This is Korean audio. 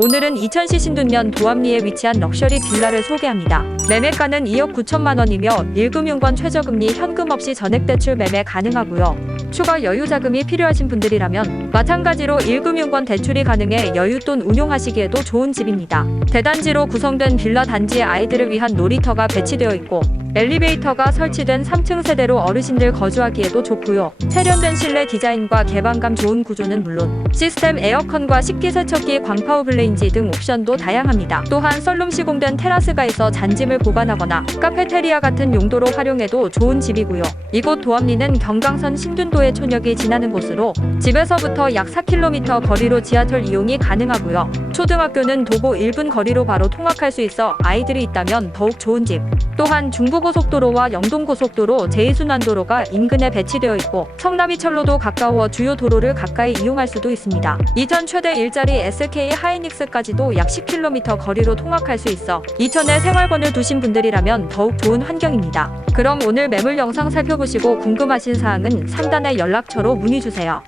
오늘은 이천시 신둔면 도암리에 위치한 럭셔리 빌라를 소개합니다. 매매가는 2억 9천만 원이며 1금융권 최저금리 현금 없이 전액대출 매매 가능하고요. 추가 여유 자금이 필요하신 분들이라면 마찬가지로 1금융권 대출이 가능해 여윳돈 운용하시기에도 좋은 집입니다. 대단지로 구성된 빌라 단지에 아이들을 위한 놀이터가 배치되어 있고 엘리베이터가 설치된 3층 세대로 어르신들 거주하기에도 좋고요. 세련된 실내 디자인과 개방감 좋은 구조는 물론 시스템 에어컨과 식기세척기, 광파우 블레인지 등 옵션도 다양합니다. 또한 썰룸 시공된 테라스가 있어 잔짐을 보관하거나 카페테리아 같은 용도로 활용해도 좋은 집이고요. 이곳 도암리는 경강선 신둔도의 촌역이 지나는 곳으로 집에서부터 약 4km 거리로 지하철 이용이 가능하고요. 초등학교는 도보 1분 거리로 바로 통학할 수 있어 아이들이 있다면 더욱 좋은 집. 또한 중부 고속도로와 영동고속도로 제2순환도로가 인근에 배치되어 있고 성남이철로도 가까워 주요 도로를 가까이 이용할 수도 있습니다. 이천 최대 일자리 SK 하이닉스까지도 약 10km 거리로 통학할 수 있어 이천에 생활권을 두신 분들이라면 더욱 좋은 환경입니다. 그럼 오늘 매물 영상 살펴보시고 궁금하신 사항은 상단의 연락처로 문의 주세요.